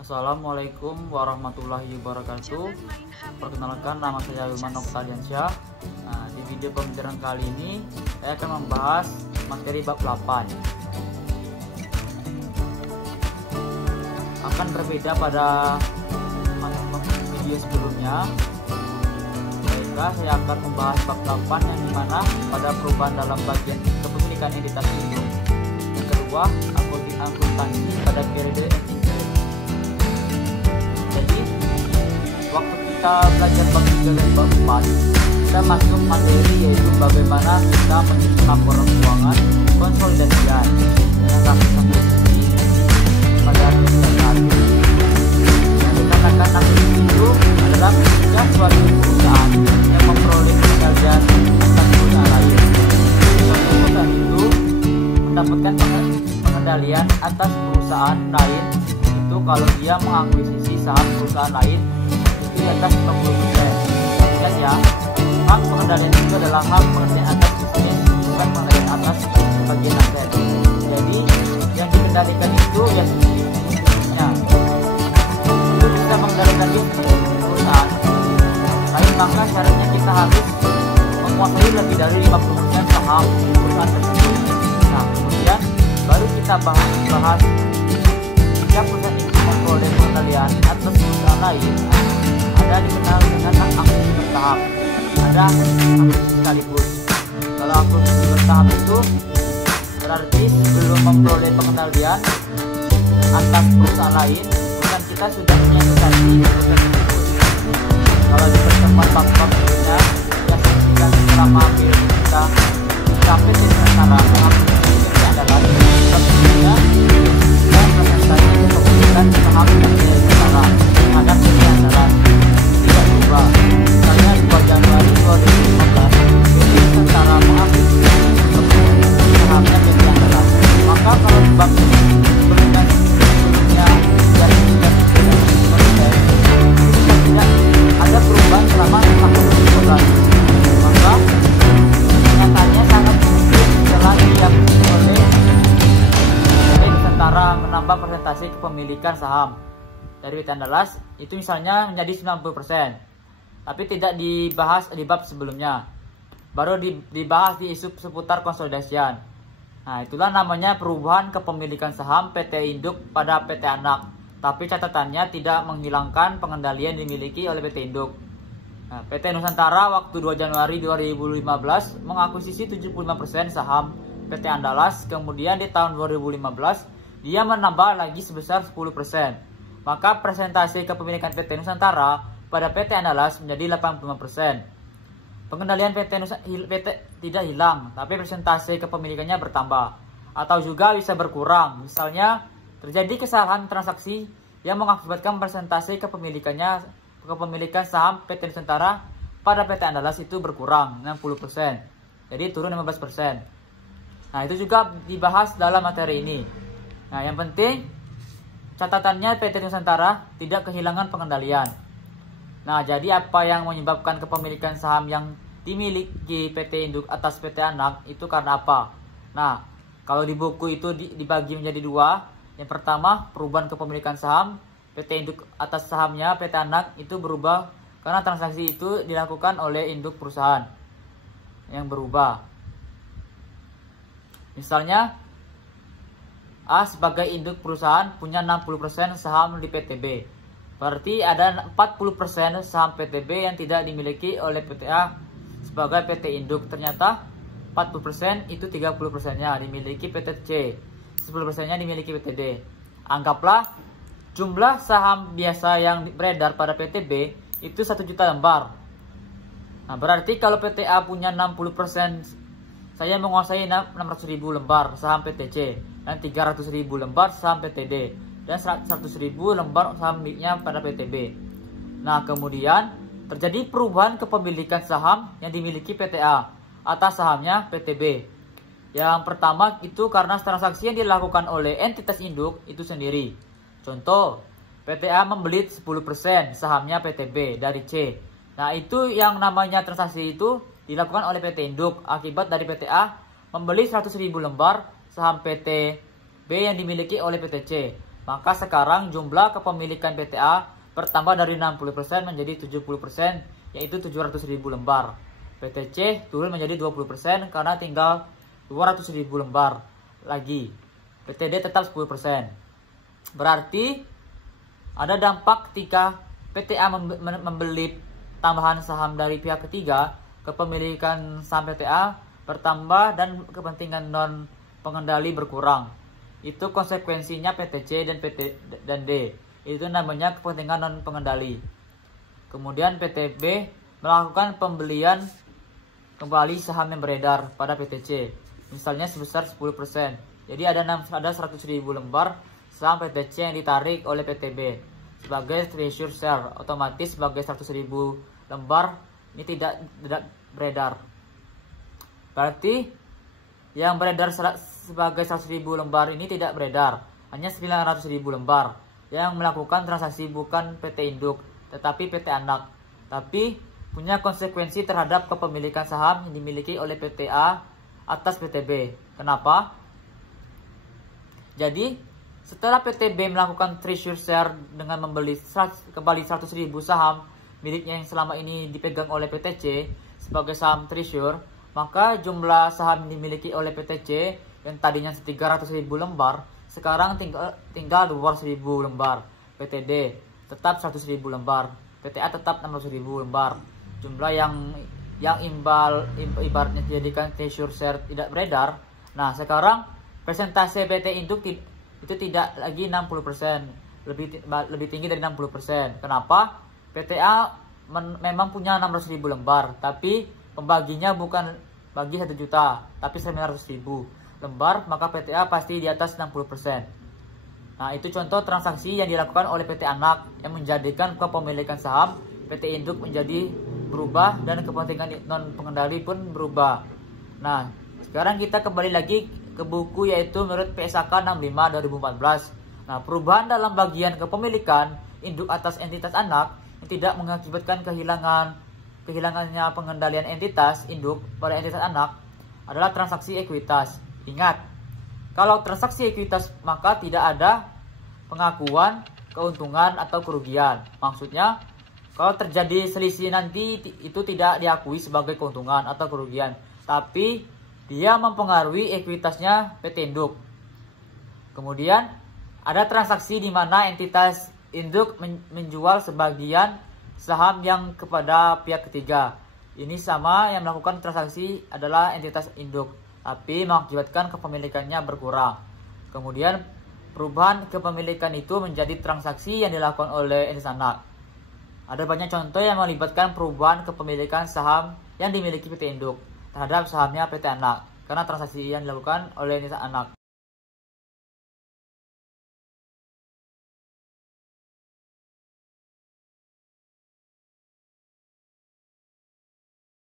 Assalamualaikum warahmatullahi wabarakatuh. Perkenalkan, nama saya Wilman Noktaliansyah. Nah, di video pembelajaran kali ini saya akan membahas materi bab 8. Akan berbeda pada video sebelumnya. Baiklah, saya akan membahas bab 8 yang dimana pada perubahan dalam bagian kepemilikan entitas induk. Yang kedua, akuntansi pada periode interim. Jadi, waktu kita belajar bab 3 dan bab 4, kita masuk materi yaitu bagaimana kita menyusun laporan keuangan konsolidasian dengan akuntansi pada periode. Yang dikatakan akuntansi itu adalah ketika suatu perusahaan yang memperoleh pengendalian atas perusahaan lain. Suatu perusahaan itu mendapatkan pengendalian atas perusahaan lain itu kalau dia mengakuisisi saham perusahaan lain itu di atas 50%. Ingat ya, hak pengendalian itu adalah hak pengendalian atas bisnis, bukan pengendalian atas bagian aset. Jadi yang dikendalikan itu ya bisnisnya. Untuk bisa mengendalikan bisnis perusahaan lain, maka syaratnya kita harus menguasai lebih dari 50% saham perusahaan tersebut. Nah, kemudian baru kita bahas jika perusahaan itu memperoleh pengendalian atas perusahaan lain, ada dikenal dengan akuisisi bertahap, ada akuisisi sekaligus. Kalau akuisisi bertahap itu berarti sebelum memperoleh pengendalian atas perusahaan lain, perusahaan kita sudah menginvestasi perusahaan tersebut. Kalau di pertemuan bab-bab sebelumnya, ya saksikan selama kita mencapai sementara mengakuisisi yang adalah sebelumnya dan presentasi kepemilikan saham yang setara terhadap yang adalah tidak berubah. Misalnya 2 Januari 2015, jadi setara mengakuisisi sahamnya yang adalah. Maka kalau bab sebelumnya dari 3% tidak ada perubahan selama 15 maka nyatanya sangat mungkin setelah diakui oleh Nusantara menambah persentase kepemilikan saham dari PT Andalas itu misalnya menjadi 90%, tapi tidak dibahas di bab sebelumnya, baru dibahas di isu seputar konsolidasian. Nah, itulah namanya perubahan kepemilikan saham PT Induk pada PT Anak, tapi catatannya tidak menghilangkan pengendalian dimiliki oleh PT Induk. Nah, PT Nusantara waktu 2 Januari 2015 mengakuisisi 75% saham PT Andalas, kemudian di tahun 2015 dia menambah lagi sebesar 10%. Maka presentasi kepemilikan PT Nusantara pada PT Andalas menjadi 85%. Pengendalian PT tidak hilang, tapi presentasi kepemilikannya bertambah atau juga bisa berkurang. Misalnya terjadi kesalahan transaksi yang mengakibatkan presentasi kepemilikan saham PT Nusantara pada PT Andalas itu berkurang 60%. Jadi turun 15%. Nah, itu juga dibahas dalam materi ini. Nah, yang penting catatannya PT Nusantara tidak kehilangan pengendalian. Nah, jadi apa yang menyebabkan kepemilikan saham yang dimiliki PT Induk atas PT Anak itu karena apa? Nah, kalau di buku itu dibagi menjadi 2. Yang pertama, perubahan kepemilikan saham PT Induk atas sahamnya PT Anak itu berubah karena transaksi itu dilakukan oleh induk perusahaan yang berubah. Misalnya, A sebagai induk perusahaan punya 60% saham di PTB. Berarti ada 40% saham PTB yang tidak dimiliki oleh PTA sebagai PT Induk. Ternyata 40% itu 30%-nya dimiliki PT C, 10%-nya dimiliki PT D. Anggaplah jumlah saham biasa yang beredar pada PTB itu 1 juta lembar. Nah, berarti kalau PTA punya 60%, saya menguasai 600.000 lembar saham PTC dan 300.000 lembar saham PTD dan 100.000 lembar saham miliknya pada PTB. Nah, kemudian terjadi perubahan kepemilikan saham yang dimiliki PTA atas sahamnya PTB. Yang pertama itu karena transaksi yang dilakukan oleh entitas induk itu sendiri. Contoh, PTA membeli 10% sahamnya PTB dari C. Nah, itu yang namanya transaksi itu dilakukan oleh PT Induk akibat dari PTA membeli 100.000 lembar saham PT B yang dimiliki oleh PT C. Maka sekarang jumlah kepemilikan PTA bertambah dari 60% menjadi 70%, yaitu 700.000 lembar. PTC turun menjadi 20% karena tinggal 200.000 lembar lagi. PTD tetap 10%. Berarti ada dampak ketika PTA membeli tambahan saham dari pihak ketiga, kepemilikan saham PTA bertambah dan kepentingan non pengendali berkurang. Itu konsekuensinya PTC dan D. Itu namanya kepentingan non pengendali. Kemudian PTB melakukan pembelian kembali saham yang beredar pada PTC, misalnya sebesar 10%. Jadi ada 100.000 lembar saham PTC yang ditarik oleh PTB sebagai treasury share. Otomatis sebagai 100.000 lembar ini tidak beredar. Berarti yang beredar sebagai 100.000 lembar ini tidak beredar, hanya 900.000 lembar yang melakukan transaksi bukan PT induk tetapi PT anak, tapi punya konsekuensi terhadap kepemilikan saham yang dimiliki oleh PTA atas PTB. Kenapa? Jadi setelah PTB melakukan treasury share dengan membeli kembali 100.000 saham miliknya yang selama ini dipegang oleh PTC sebagai saham treasury, maka jumlah saham yang dimiliki oleh PTC yang tadinya 300.000 lembar sekarang tinggal 200.000 lembar. PTD tetap 100.000 lembar, PTA tetap 600.000 lembar. Jumlah yang ibaratnya dijadikan treasury share tidak beredar. Nah, sekarang persentase PT induk itu tidak lagi 60%, lebih tinggi dari 60%. Kenapa? PTA memang punya 600.000 lembar, tapi pembaginya bukan bagi 1 juta, tapi 900.000 lembar, maka PTA pasti di atas 60%. Nah, itu contoh transaksi yang dilakukan oleh PT anak yang menjadikan kepemilikan saham PT induk menjadi berubah dan kepentingan non pengendali pun berubah. Nah, sekarang kita kembali lagi ke buku yaitu menurut PSAK 65 2014. Nah, perubahan dalam bagian kepemilikan induk atas entitas anak yang tidak mengakibatkan kehilangannya pengendalian entitas induk pada entitas anak adalah transaksi ekuitas. Ingat, kalau transaksi ekuitas maka tidak ada pengakuan keuntungan atau kerugian. Maksudnya, kalau terjadi selisih nanti itu tidak diakui sebagai keuntungan atau kerugian, tapi dia mempengaruhi ekuitasnya PT induk. Kemudian ada transaksi di mana entitas induk menjual sebagian saham yang kepada pihak ketiga. Ini sama yang melakukan transaksi adalah entitas induk, tapi mengakibatkan kepemilikannya berkurang. Kemudian perubahan kepemilikan itu menjadi transaksi yang dilakukan oleh entitas anak. Ada banyak contoh yang melibatkan perubahan kepemilikan saham yang dimiliki PT induk terhadap sahamnya PT anak karena transaksi yang dilakukan oleh entitas anak.